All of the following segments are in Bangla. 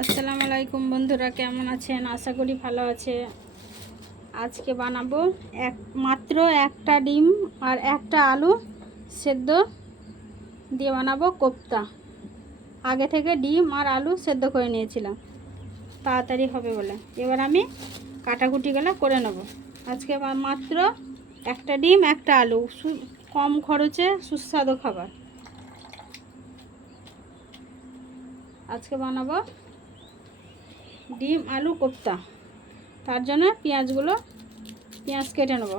আসসালামু আলাইকুম বন্ধুরা, কেমন আছেন? আশা করি ভালো আছে। আজকে বানাবো মাত্র একটা ডিম আর একটা আলু সেদ্ধ দিয়ে বানাবো কোপ্তা। আগে থেকে ডিম আর আলু সেদ্ধ করে নিয়েছিলাম তাড়াতাড়ি হবে বলে। এবার আমি কাটাকুটিগুলো করে নেব। আজকে মাত্র একটা ডিম একটা আলু, কম খরচে সুস্বাদু খাবার। আজকে বানাবো ডিম আলু কোপ্তা। তার জন্য পেঁয়াজ কেটে নেব।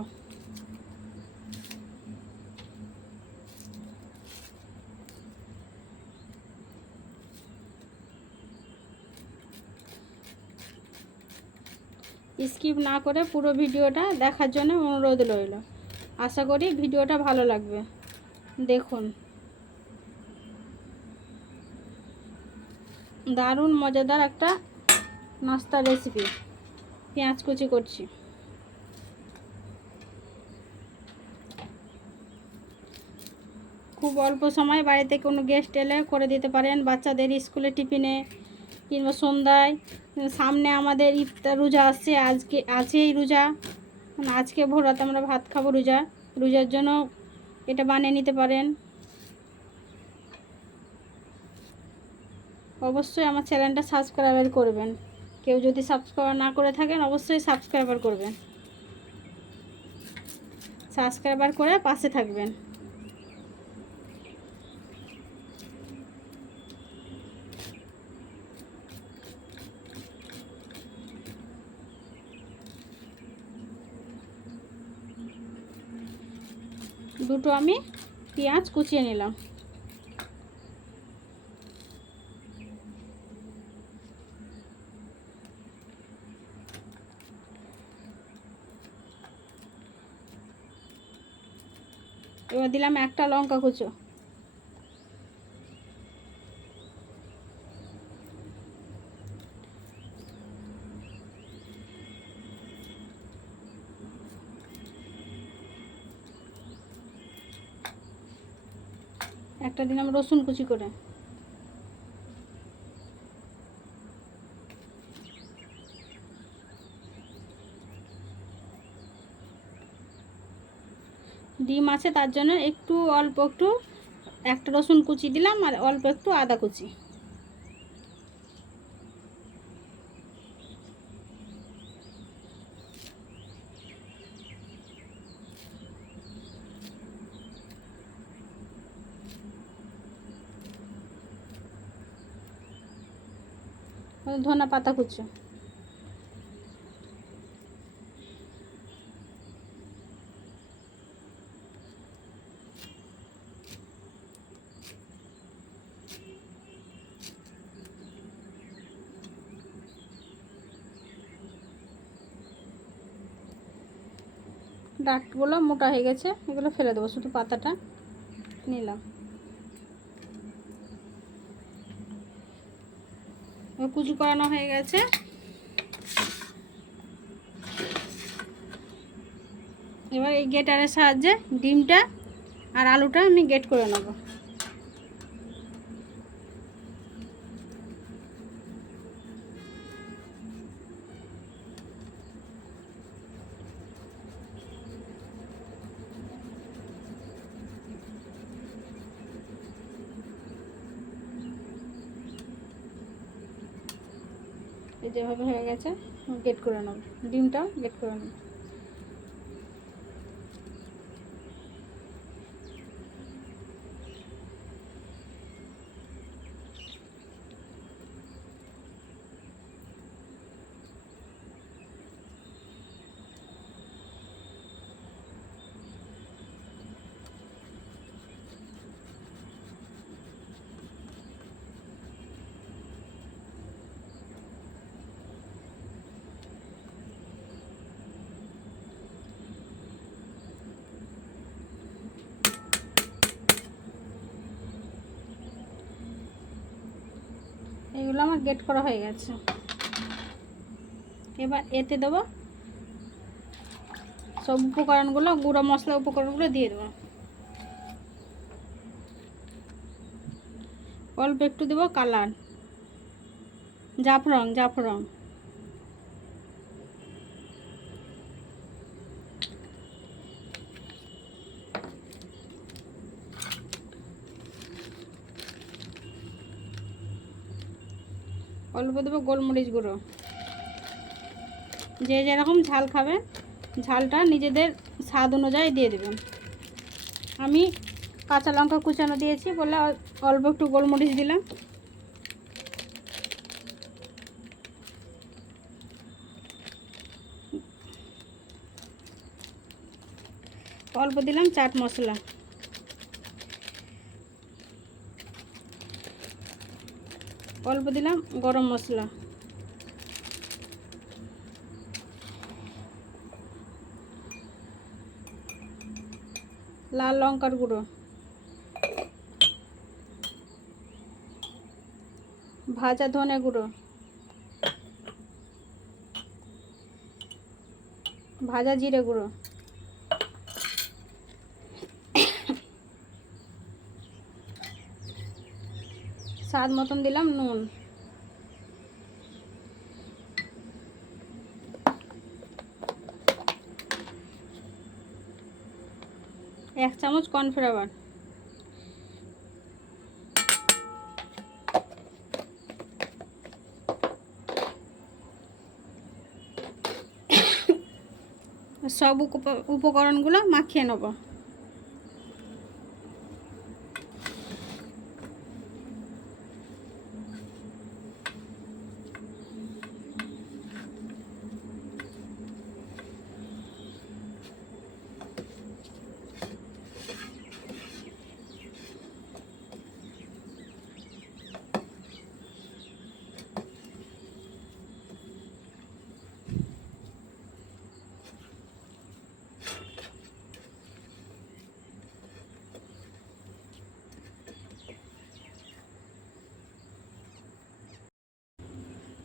স্কিপ না করে পুরো ভিডিওটা দেখার জন্য অনুরোধ রইল। আশা করি ভিডিওটা ভালো লাগবে। দেখুন, দারুণ মজাদার একটা নাস্তার রেসিপি। পেঁয়াজ কুচি করছি। খুব অল্প সময় বাড়িতে কোনো গেস্ট এলে করে দিতে পারেন, বাচ্চাদের স্কুলে টিফিনে কিংবা সন্ধ্যায়। সামনে আমাদের ইফতার রোজা আসছে, আছেই রোজা। আজকে ভোর রাতে আমরা ভাত খাবো রোজার জন্য এটা বানিয়ে নিতে পারেন। অবশ্যই আমার চ্যানেলটা সাবস্ক্রাইব করবেন। কেউ যদি সাবস্ক্রাইব না করে থাকেন অবশ্যই সাবস্ক্রাইব করবেন। সাবস্ক্রাইব করে পাশে থাকবেন। দুটো আমি পেঁয়াজ কুচিয়ে নিলাম। এবার দিলাম একটা লঙ্কা কুচো। একটা দিলাম রসুন কুচি করে। ডিম আছে তার জন্য অল্প একটু একটা রসুন কুচি দিলাম আর অল্প একটু আদা কুচি। ধনে পাতা কুচি। ডাঁটগুলো মোটা হয়ে গেছে, এগুলো ফেলে দেবো, শুধু পাতাটা নিলাম। কুচি করানো হয়ে গেছে। এবার এই গেটারের সাহায্যে ডিমটা আর আলুটা আমি গেট করে নেব। এই যেভাবে হয়ে গেছে গেট করে নেব, ডিমটাও গেট করে নেব। এগুলো আমার গেট করা হয়ে গেছে। এবার এতে দেবো সব উপকরণগুলো, গুঁড়ো মশলা উপকরণগুলো দিয়ে দেবো। অল্প একটু দেবো কালার, জাফরং জাফরং। অল্প দেবো গোলমরিচ গুঁড়ো। যে যেরকম ঝাল খাবে ঝালটা নিজেদের স্বাদ অনুযায়ী দিয়ে দেবেন। আমি কাঁচা লঙ্কা কুচানো দিয়েছি বলে অল্প একটু গোলমরিচ দিলাম। অল্প দিলাম চাট মশলা। অল্প দিলাম গরম মশলা। লাল লঙ্কার গুঁড়ো, ভাজা ধনে গুঁড়ো, ভাজা জিরে গুঁড়ো, স্বাদ মতন দিলাম নুন, এক চামচ কর্নফ্লাওয়ার। সব উপকরণগুলো মাখিয়ে নেব।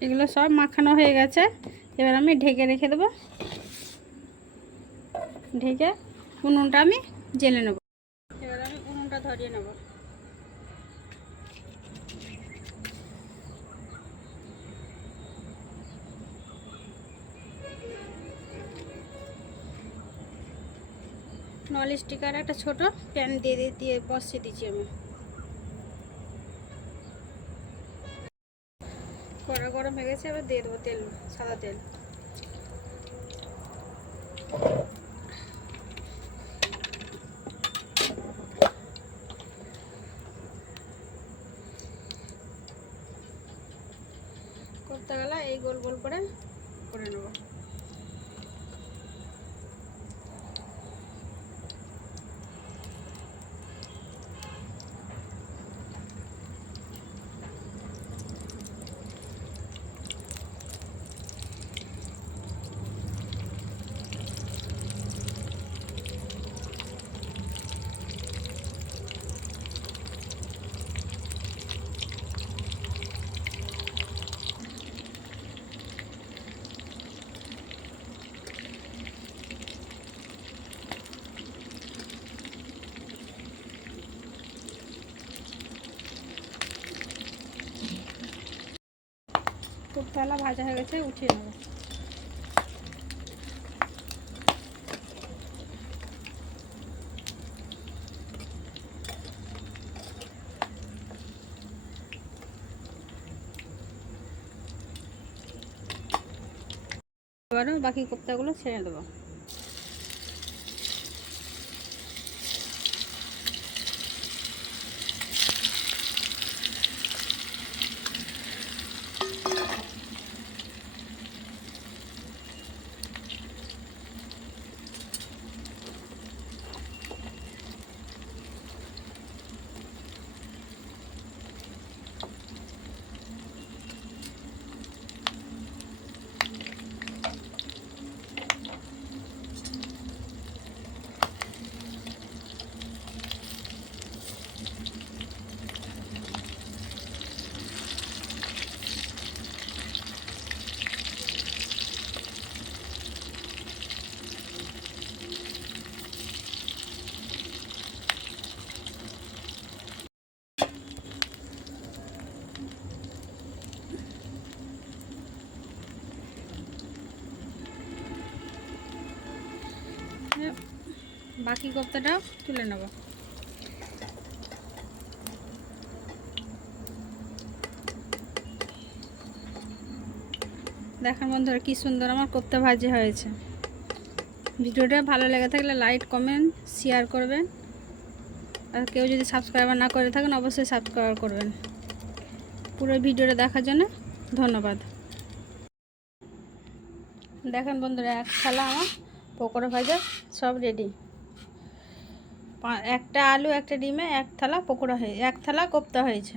এগুলো সব মাখানো হয়ে গেছে, এবার আমি ঢেকে রেখে দেবো। ঢেকে উনুনটা আমি জ্বেলে নেব। এবার আমি উনুনটা ধরিয়ে নেব। নন স্টিকার একটা ছোট প্যান দিয়ে বসিয়ে দিচ্ছি আমি। কড়া গরম হয়ে গেছে, এবার দিয়ে দেবো তেল, সাদা তেল। করতে গেলে এই গোল গোল করে নেব। কোপ্তালা ভাজা হয়ে গেছে, উঠিয়ে নেব। এবারে বাকি কোপ্তাগুলো ছেড়ে দেবো। বাকি কোপ্তাটাও তুলে নেব। দেখেন বন্ধুরা কি সুন্দর আমার কোপ্তা ভাজি হয়েছে। ভিডিওটা ভালো লেগে থাকলে লাইক কমেন্ট শেয়ার করবেন, আর কেউ যদি সাবস্ক্রাইবার না করে থাকেন অবশ্যই সাবস্ক্রাইব করবেন। পুরো ভিডিওটা দেখার জন্য ধন্যবাদ। দেখেন বন্ধুরা এক থালা আমার পকোড়া ভাজা সব রেডি। একটা আলু একটা ডিমে এক থালা পকোড়া এক থালা কোপ্তা হয়েছে।